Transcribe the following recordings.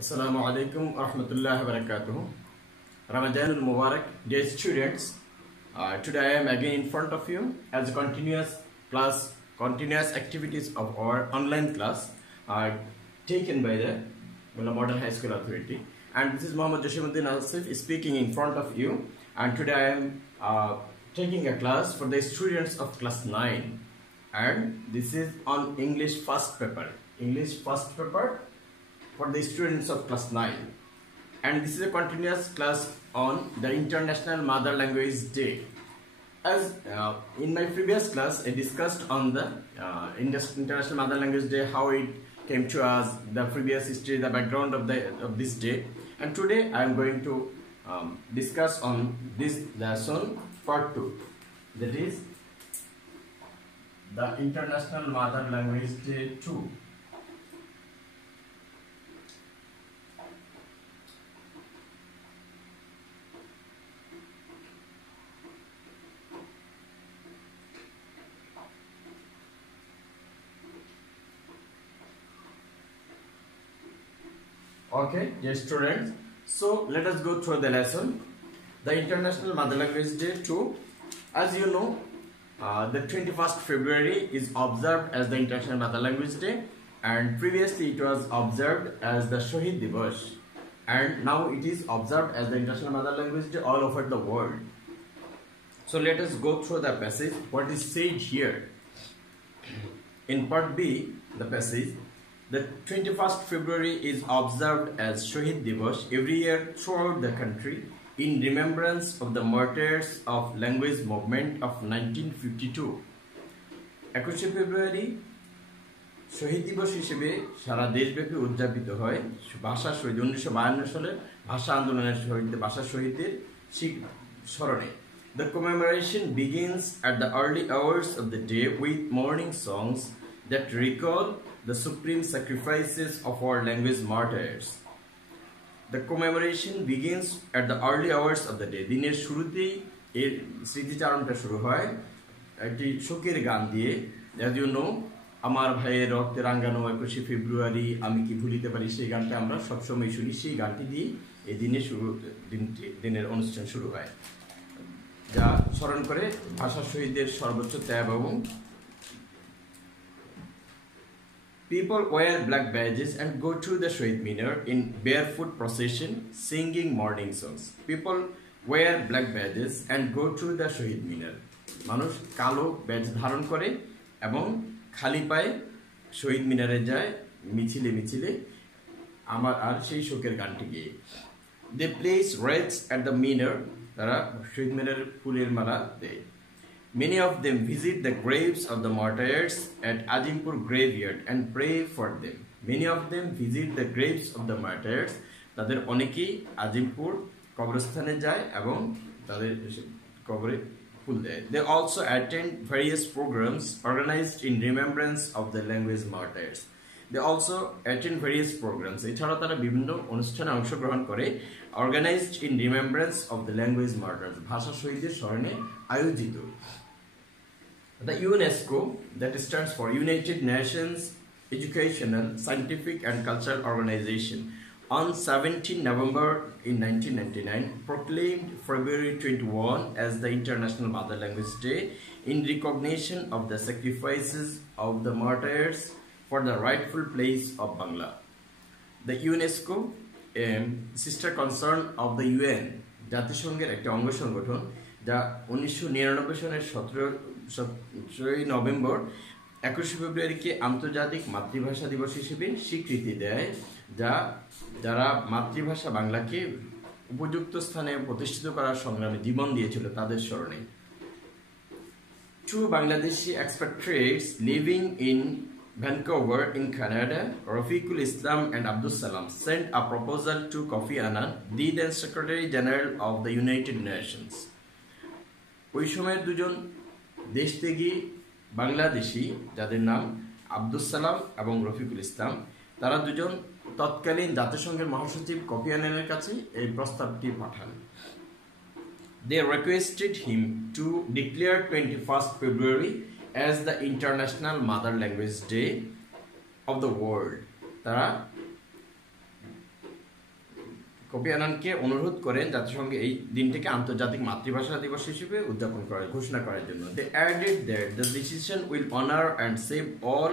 Assalamu alaikum wa rahmatullahi wa barakatuh. Ramadan al-Mubarak. Dear students, today I am again in front of you as a continuous activities of our online class taken by the Mullah Model High School Authority. And this is Muhammad Jashimuddin Asif speaking in front of you. And today I am taking a class for the students of class 9. And this is on English first paper. English first paper for the students of class 9, and this is a continuous class on the International Mother Language Day. As in my previous class I discussed on the International Mother Language Day, how it came to us, the previous history, the background of this day, and today I am going to discuss on this lesson part 2, that is the International Mother Language Day 2. Okay, dear students, so let us go through the lesson. The International Mother Language Day 2. As you know, the 21st February is observed as the International Mother Language Day, and previously it was observed as the Shahid Divas, and now it is observed as the International Mother Language Day all over the world. So let us go through the passage, what is said here. In part B, the passage, the 21st February is observed as Shahid Divas every year throughout the country in remembrance of the martyrs of language movement of 1952. 21 ফেব্রুয়ারি শহীদ দিবস হিসেবে সারা দেশব্যাপী উদযাপিত হয় ভাষা শহীদ 1952 সালে ভাষা আন্দোলনের শহীদ ভাষা শহীদদের স্মরণে. The commemoration begins at the early hours of the day with morning songs that recall the supreme sacrifices of our language martyrs. The commemoration begins at the early hours of the day. দিনের শুরুতেই এর স্মৃতিচারণটা শুরু হয় একটি শোকের গান দিয়ে. As you know, আমার ভাইয়ের রক্তে রাঙানো 21 ফেব্রুয়ারি আমি কি ভুলিতে পারি, সেই গানটা আমরা সবসময় শুনি. সেই গানটি দিয়ে এই দিনের অনুষ্ঠান শুরু হয়, যা স্মরণ করে ভাষা শহীদদের সর্বোচ্চ ত্যাগ এবং people wear black badges and go to the Shahid Minar in barefoot procession singing morning songs. People wear black badges and go to the Shahid Minar. মানুষ কালো ব্যাজ ধারণ করে এবং খালি পায়ে শহীদ মিনারে যায় মিছিলে মিছিলে আমার আর সেই শোকের গানটি গেয়ে. They place wreaths at the minar. তারা শহীদ মিনারের ফুলের মালা দেয়. Many of them visit the graves of the martyrs at Ajimpur graveyard and pray for them. Many of them visit the graves of the martyrs. তাদের অনেকেই আজিমপুর কবরস্থানে যায় এবং তাদের কবরে ফুল দেয়. They also attend various programs organized in remembrance of the language martyrs. They also attend various programs. এছাড়া তারা বিভিন্ন অনুষ্ঠানে অংশগ্রহণ করে organized in remembrance of the language martyrs. ভাষা শহীদদের স্মরণে আয়োজিত. The UNESCO, that stands for United Nations Educational, Scientific and Cultural Organization, on 17 November in 1999 proclaimed February 21 as the International Mother Language Day in recognition of the sacrifices of the martyrs for the rightful place of Bangla. The UNESCO, sister concern of the UN, জাতিসংঘের একটা অঙ্গ সংগঠন, যা 1999 সনের 17 November 21 ফেব্রুয়ারিকে আন্তর্জাতিক মাতৃভাষা দিবস হিসেবে স্বীকৃতি দেয়, যারা মাতৃভাষা বাংলাকে উপযুক্ত স্থানে প্রতিষ্ঠিত করার সংগ্রামে জীবন দিয়েছিল তাদের স্মরণে. Two Bangladeshi expatriates living in Vancouver in Canada, Rafiqul Islam and Abdus Salam, sent a proposal to Kofi Annan, the then Secretary General of the United Nations. ওই সময়ের দুজন দেশত্যাগী বাংলাদেশি, যাদের নাম আব্দুস সালাম এবং রফিকুল ইসলাম, তারা দুজন তৎকালীন জাতিসংঘের মহাসচিব কফি আনানের কাছে এই প্রস্তাবটি পাঠান. They requested him to declare 21st February as the International Mother Language Day of the world. তারা কোফি আনানকে অনুরোধ করেন জাতিসংঘে এই দিনটিকে আন্তর্জাতিক মাতৃভাষা দিবস হিসেবে উদযাপন করার ঘোষণা করার জন্য। They added that the decision will honor and save all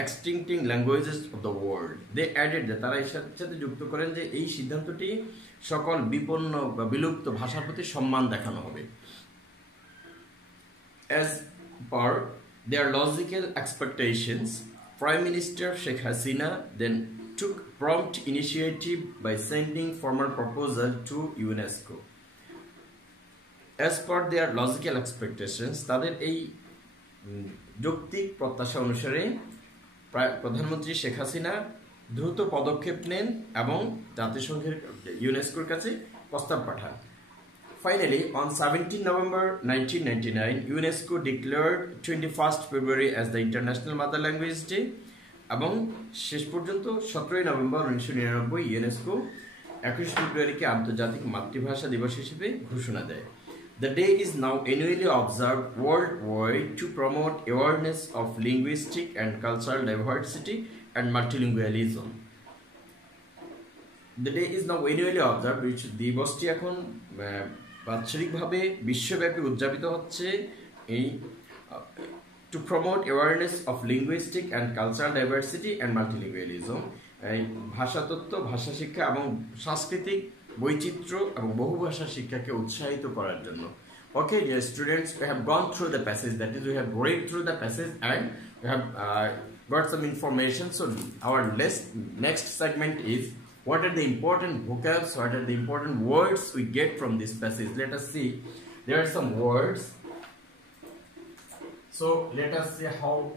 extincting languages of the world. They added that তারা এর সাথে যুক্ত করেন যে এই সিদ্ধান্তটি সকল বিপন্ন বা বিলুপ্ত ভাষার প্রতি সম্মান দেখানো হবে। As per their logical expectations, Prime Minister Sheikh Hasina then took prompt initiative by sending formal proposal to UNESCO. As per their logical expectations, তাদের এই যৌক্তিক প্রত্যাশা অনুসারে প্রধানমন্ত্রী শেখ হাসিনা দ্রুত পদক্ষেপ নেন এবং জাতিসংঘের ইউনেস্কোর কাছে প্রস্তাব পাঠান। Finally, on 17 November 1999, UNESCO declared 21st February as the International Mother Language Day. এবং শেষ পর্যন্ত 17 নভেম্বর 1999 ইউনেস্কো 21 ফেব্রুয়ারিকে আন্তর্জাতিক মাতৃভাষা দিবস হিসেবে ঘোষণা দেয়। The day is now annually observed worldwide to promote awareness of linguistic and cultural diversity and multilingualism. The day is now annually observed, which দিবসটি এখন বাৎসরিকভাবে বিশ্বব্যাপী উদযাপিত হচ্ছে এই to promote awareness of linguistic and cultural diversity and multilingualism, ভাষাতত্ত্ব, ভাষা শিক্ষা এবং সাংস্কৃতিক বৈচিত্র্য এবং বহুভাষা শিক্ষাকে উৎসাহিত করার জন্য। Okay, dear students, we have gone through the passage, that is, we have read through the passage and we have got some information. So our next segment is what are the important vocabs, what are the important words we get from this passage. Let us see. There are some words. So let us see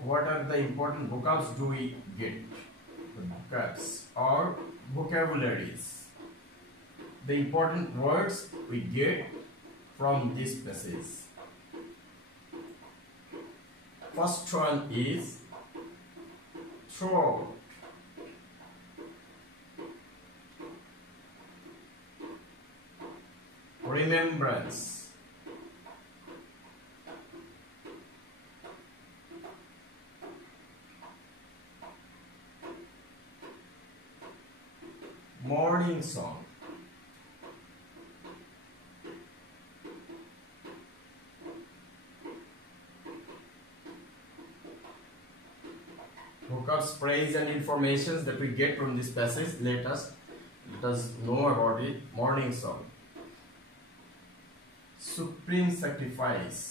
what are the important vocabs do we get. The vocabs or vocabularies. The important words we get from this passage. First one is throat. Remembrance. Morning song. Vocabs, phrase and informations that we get from this passage, let us know about it. Morning song. Supreme sacrifice.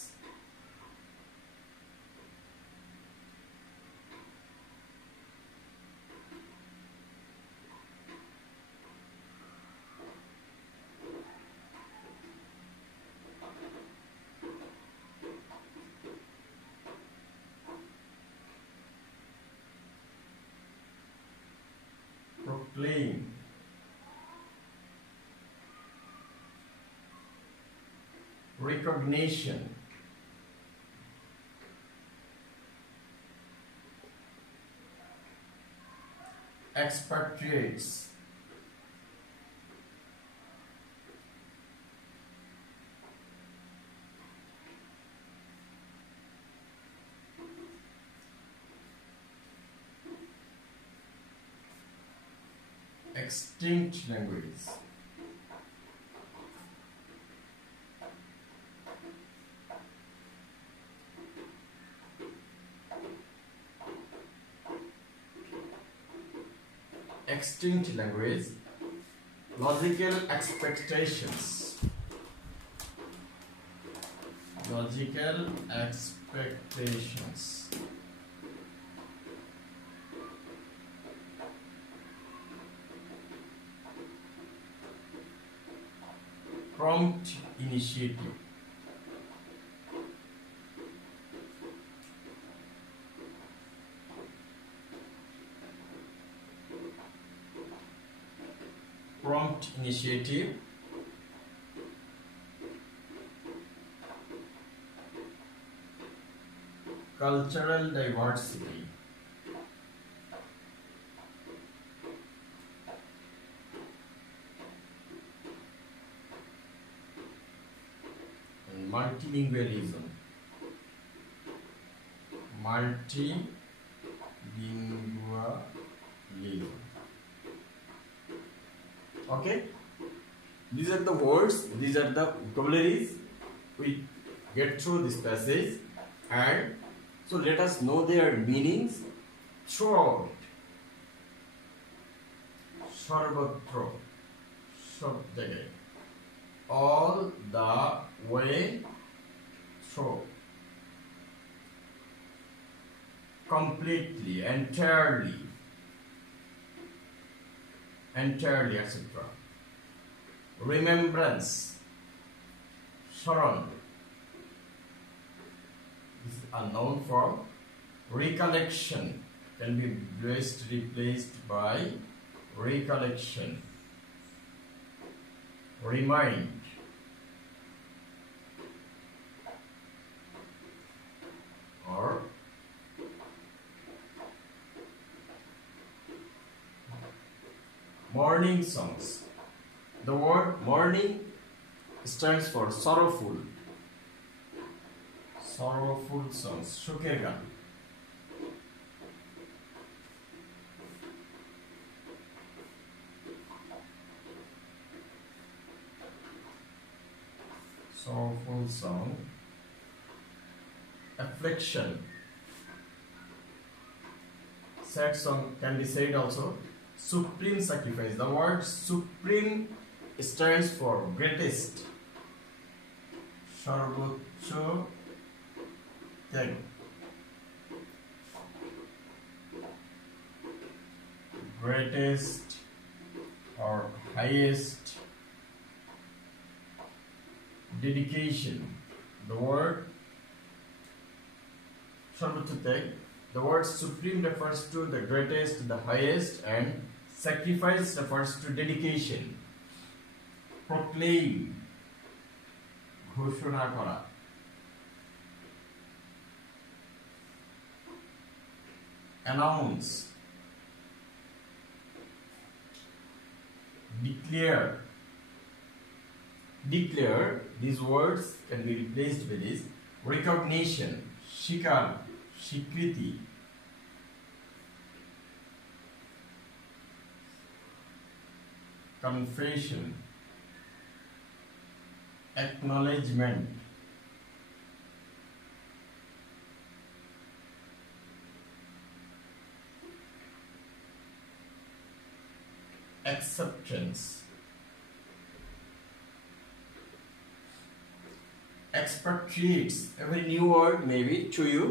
Proclaim. Recognition. Expatriates. Extinct language. Extinct language. Logical expectations. Logical expectations. Prompt initiative. Prompt initiative. Cultural diversity. Multilingualism. Multilingualism. Okay. These are the words, these are the vocabularies we get through this passage, and so let us know their meanings throughout. Sarvatra, sab jagah, all the way through, completely, entirely, etc. Remembrance, Sharon, this is a noun form. Recollection can be replaced by recollection. Remind, or morning songs. The word morning stands for sorrowful. Sorrowful songs. Shuker gan. Sorrowful song. Affliction. Sad song can be said also. Supreme sacrifice. The word supreme stands for greatest. Sarvocha Tyag. Greatest or highest. Dedication. The word Sarvocha Tyag. The word supreme refers to the greatest, the highest, and sacrifice refers to dedication. Proclaim, ঘোষণা করা. Announce, declare. Declare, these words can be replaced with this. Recognition, স্বীকার, স্বীকৃতি. Confession, acknowledgement. Acceptance. Expatriates, every new word maybe to you.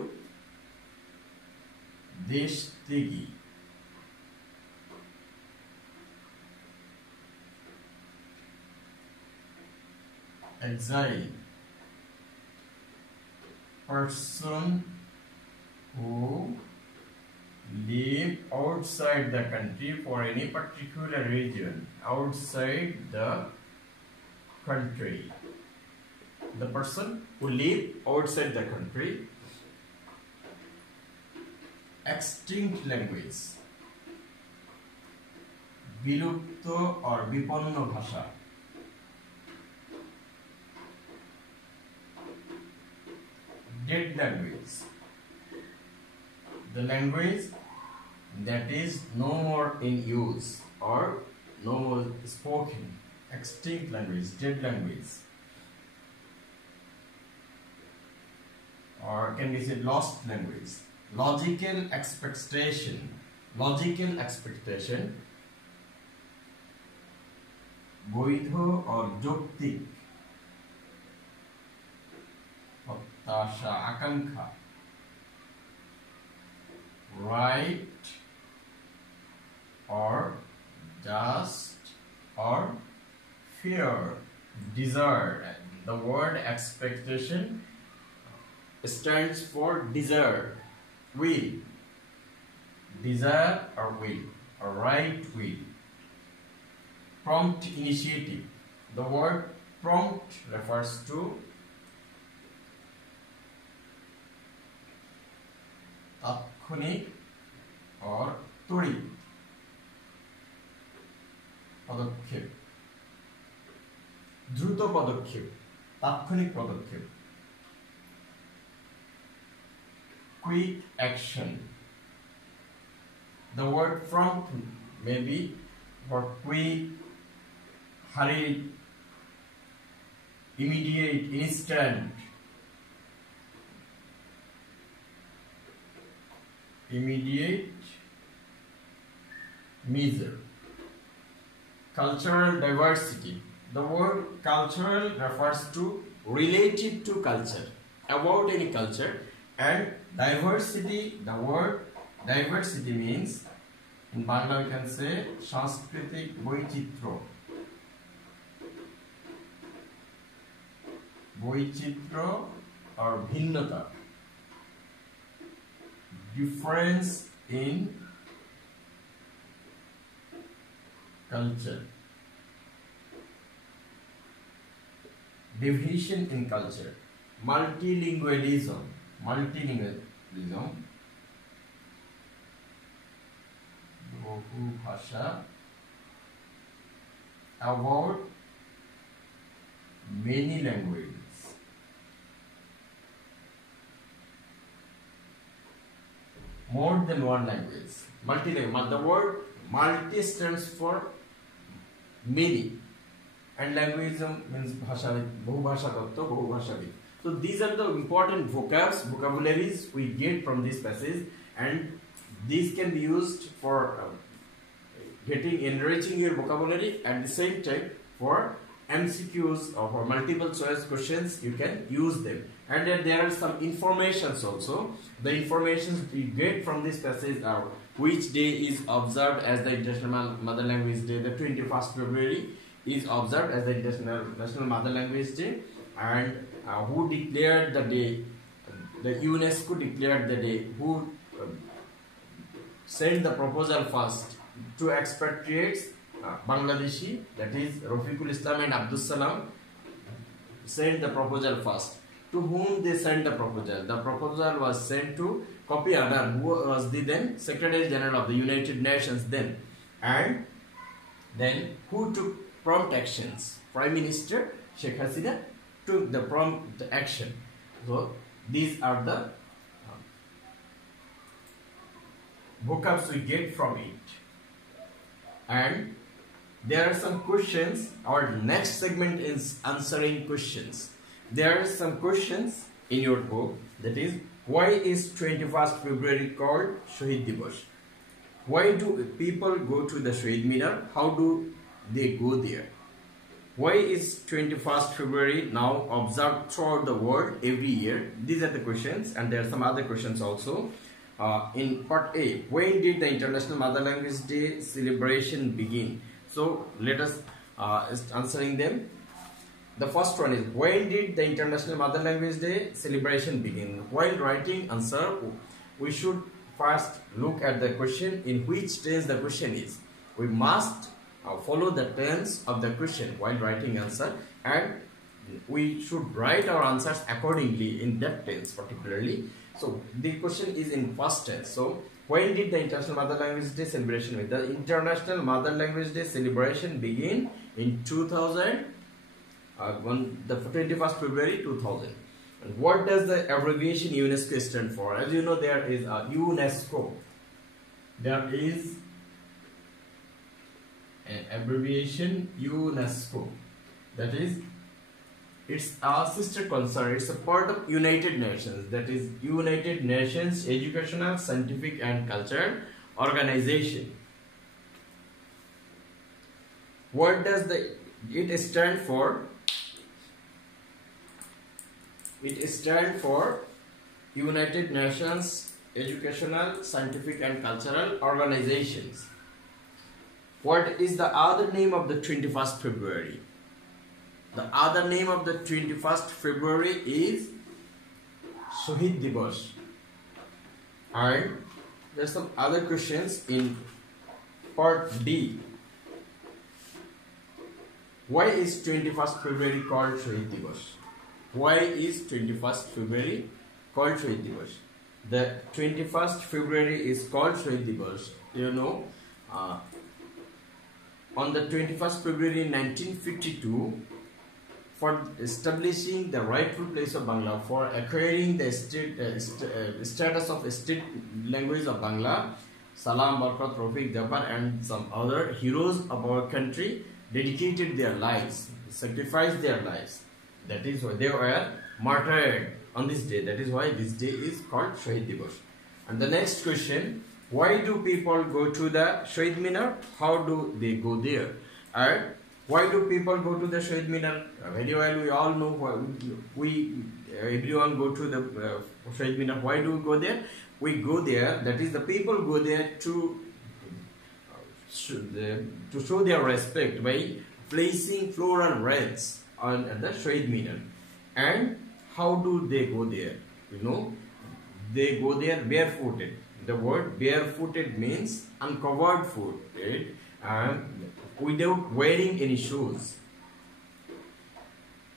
Deshtegi. Exile, person who live outside the country for any particular region, outside the country. The person who live outside the country. Extinct language, bilupto or biponno bhasha. Dead language, the language that is no more in use or no more spoken. Extinct language, dead language, or can be said lost language. Logical expectation, logical expectation, বৈধ or যৌক্তিক. প্রত্যাশা, আকাঙ্ক্ষা. Right or just or fear, desire. The word expectation stands for desire, will, desire or will, or right will. Prompt initiative. The word prompt refers to তাৎক্ষণিক or তড়িৎ পদক্ষেপ, দ্রুত পদক্ষেপ, তাৎক্ষণিক পদক্ষেপ. Quick action. The word prompt may be for quick, hurried immediate, instant, immediate measure. Cultural diversity. The word cultural refers to related to culture, about any culture, and diversity, the word diversity means, in Bangla we can say Sanskritik Boichitro. Boichitro or Bhinnata. Difference in culture. Division in culture. Multilingualism. Multilingualism. Bahubhasha. About many languages. More than one language. Multilingual. The word multi stands for many, and languageism means bhashavid, bahubhasha tattva, bahubhashavid. So these are the important vocabularies we get from this passage, and these can be used for enriching your vocabulary. At the same time, for MCQs or for multiple choice questions, you can use them. And then there are some informations also. The informations we get from this passage are which day is observed as the International Mother Language Day. The 21st February is observed as the National Mother Language Day, and who declared the day. The UNESCO declared the day. Who sent the proposal first to expatriates Bangladeshi, that is Rafiqul Islam and Abdus Salam, sent the proposal first. To whom they sent the proposal? The proposal was sent to Kofi Annan, who was the then Secretary General of the United Nations then. And then who took prompt actions? Prime Minister Sheikh Hasina took the prompt action. So these are the vocabs we get from it. And there are some questions. Our next segment is answering questions. There are some questions in your book, that is, why is 21st February called Shahid Divas? Why do people go to the Shahid Minar? How do they go there? Why is 21st February now observed throughout the world every year? These are the questions, and there are some other questions also. In part A, when did the International Mother Language Day celebration begin? So let us answering them. The first one is, when did the International Mother Language Day celebration begin? While writing answer, we should first look at the question, in which tense the question is. We must follow the tense of the question while writing answer, and we should write our answers accordingly in that tense particularly. So the question is in past tense. So when did the International Mother Language Day celebration begin? The International Mother Language Day celebration began in 2000. On the 21st February 2000. And what does the abbreviation UNESCO stand for? As you know, there is a UNESCO. There is an abbreviation UNESCO. That is, it's a sister concern. It's a part of United Nations. That is United Nations Educational, Scientific and Cultural Organization. What does it stand for? It stands for United Nations Educational, Scientific and Cultural Organizations. What is the other name of the 21st February? The other name of the 21st February is Shahid Divas. And there are some other questions in part D. Why is 21st February called Shahid Divas? Why is 21st February called Shahid Divas? The 21st February is called Shahid Divas. You know, on the 21st February 1952, for establishing the rightful place of Bangla, for acquiring the status of state language of Bangla, Salam, Barkat, Rafiq, Jafar and some other heroes of our country dedicated their lives, sacrificed their lives. That is why they were martyred on this day. That is why this day is called Shahid Divas. And the next question, why do people go to the Shahid Minar? How do they go there? And why do people go to the Shahid Minar? Very well, we all know why everyone go to the Shahid Minar. Why do we go there? We go there, that is the people go there to show their respect by placing floral wreaths on the Shahid Minar. And how do they go there? You know, they go there barefooted. The word barefooted means uncovered foot, right? And without wearing any shoes.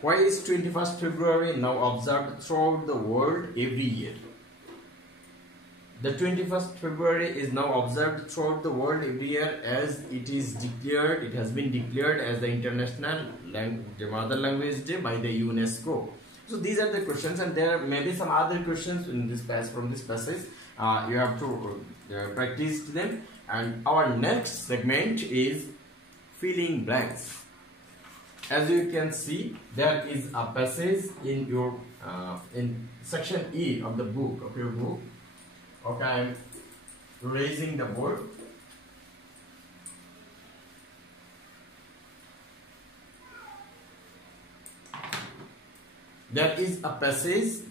Why is 21st February now observed throughout the world every year? The 21st February is now observed throughout the world every year as it has been declared as the International Mother Language Day by the UNESCO. So these are the questions, and there may be some other questions in this from this passage. You have to practice them. And our next segment is filling blanks. As you can see, there is a passage in your in section E of the book of your book. Okay, I am raising the board. There is a passage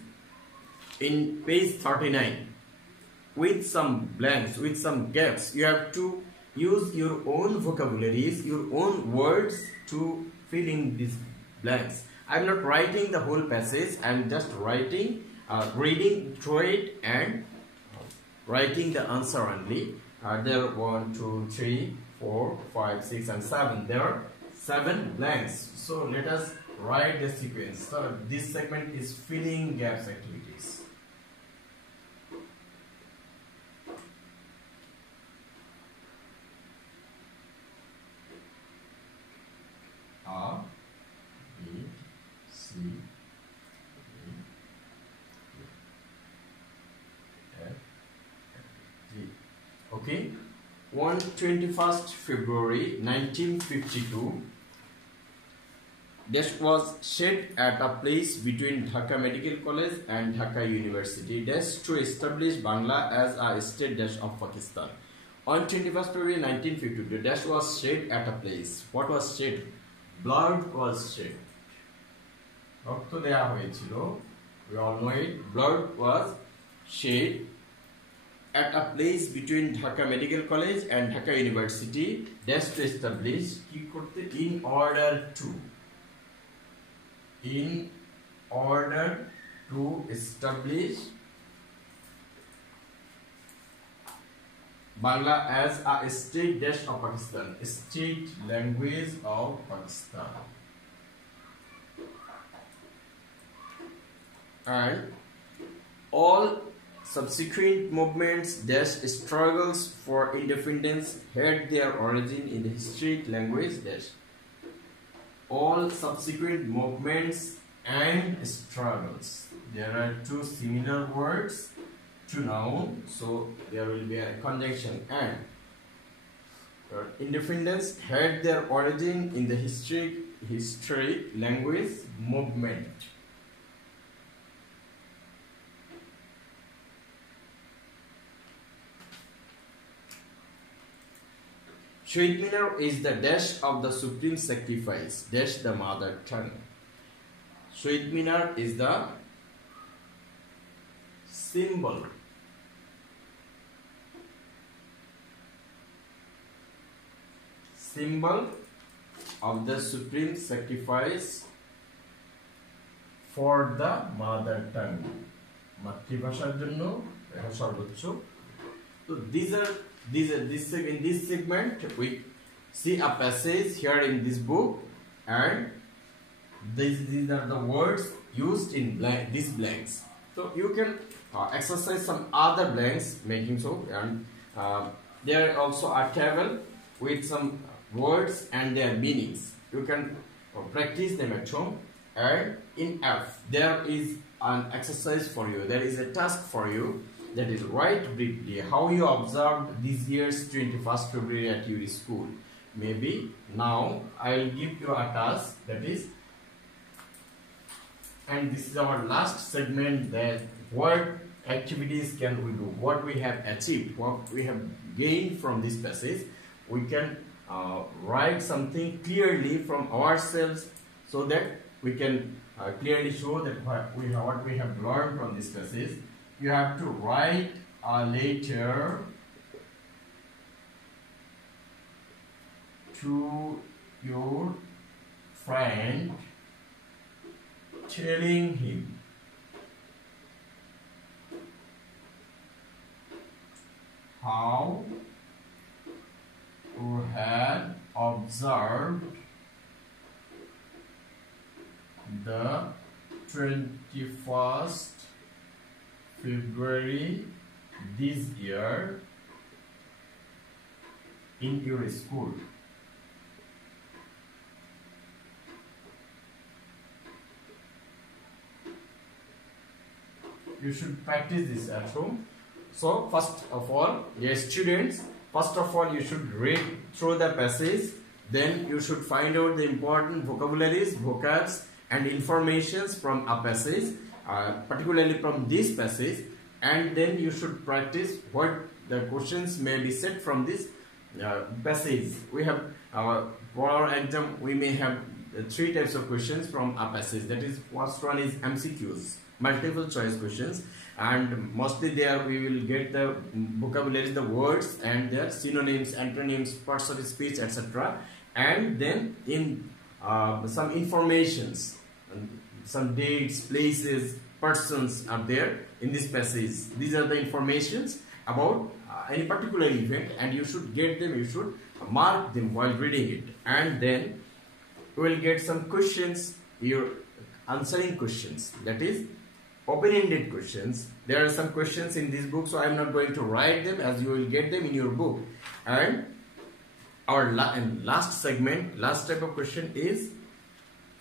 in page 39 with some blanks, with some gaps. You have to use your own vocabularies, your own words to fill in these blanks. I am not writing the whole passage. I am just writing, reading through it and writing the answer only. There are 1, 2, 3, 4, 5, 6, and 7. There are 7 blanks. So let us write the sequence. So this segment is filling gaps activities. A, B, C, D, E, F, G. Okay. On 21st February 1952, Dash was shed at a place between Dhaka Medical College and Dhaka University, Dash to establish Bangla as a state dash of Pakistan. On 21st February 1952, Dash was shed at a place. What was shed? Blood was shed. We all know it. Blood was shed at a place between Dhaka Medical College and Dhaka University, Dash to establish in order to establish Bangla as a state dash of Pakistan, state language of Pakistan. And all subsequent movements dash struggles for independence had their origin in the state language dash. All subsequent movements and struggles. There are 2 similar words to noun, so there will be a conjunction and. Independence had their origin in the history language movement. Shahid Minar is the dash of the supreme sacrifice, dash the mother tongue. Shahid Minar is the symbol of the supreme sacrifice for the mother tongue. মাতৃভাষার জন্য এটা সর্বোচ্চ. So in this segment we see a passage here in this book, and these are the words used in these blanks. So you can exercise some other blanks making so, and there are also a table with some words and their meanings. You can practice them at home. And in F there is an exercise for you, there is a task for you, that is write briefly how you observed this year's 21st February at your school. Maybe now I will give you a task, that is and this is our last segment, that what activities can we do, what we have achieved, what we have gained from this passage. We can write something clearly from ourselves, so that we can clearly show that what we have learned from this passage. You have to write a letter to your friend telling him how you had observed the 21st February this year in your school. You should practice this at home. So first of all, yes students, first of all you should read through the passage, then you should find out the important vocabularies, vocabs and informations from a passage, particularly from this passage, and then you should practice what the questions may be set from this passage. We have for our exam we may have three types of questions from a passage. That is, first one is MCQs, multiple choice questions, and mostly there we will get the vocabulary, the words and their synonyms, antonyms, parts of speech, etc. And then in some informations, some dates, places, persons are there in this passage. These are the informations about any particular event, and you should get them, you should mark them while reading it. And then you will get some questions, your answering questions, that is open-ended questions. There are some questions in this book, so I am not going to write them, as you will get them in your book. And our last segment, last type of question is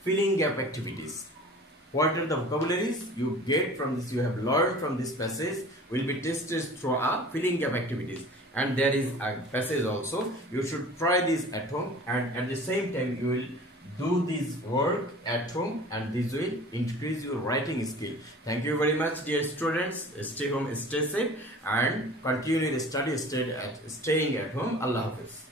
filling gap activities. What are the vocabularies you get from this, you have learned from this passage, will be tested through a filling gap activities. And there is a passage also. You should try this at home, and at the same time you will do this work at home, and this will increase your writing skill. Thank you very much, dear students. Stay home, stay safe, and continue the study, staying at home. Allah Hafiz.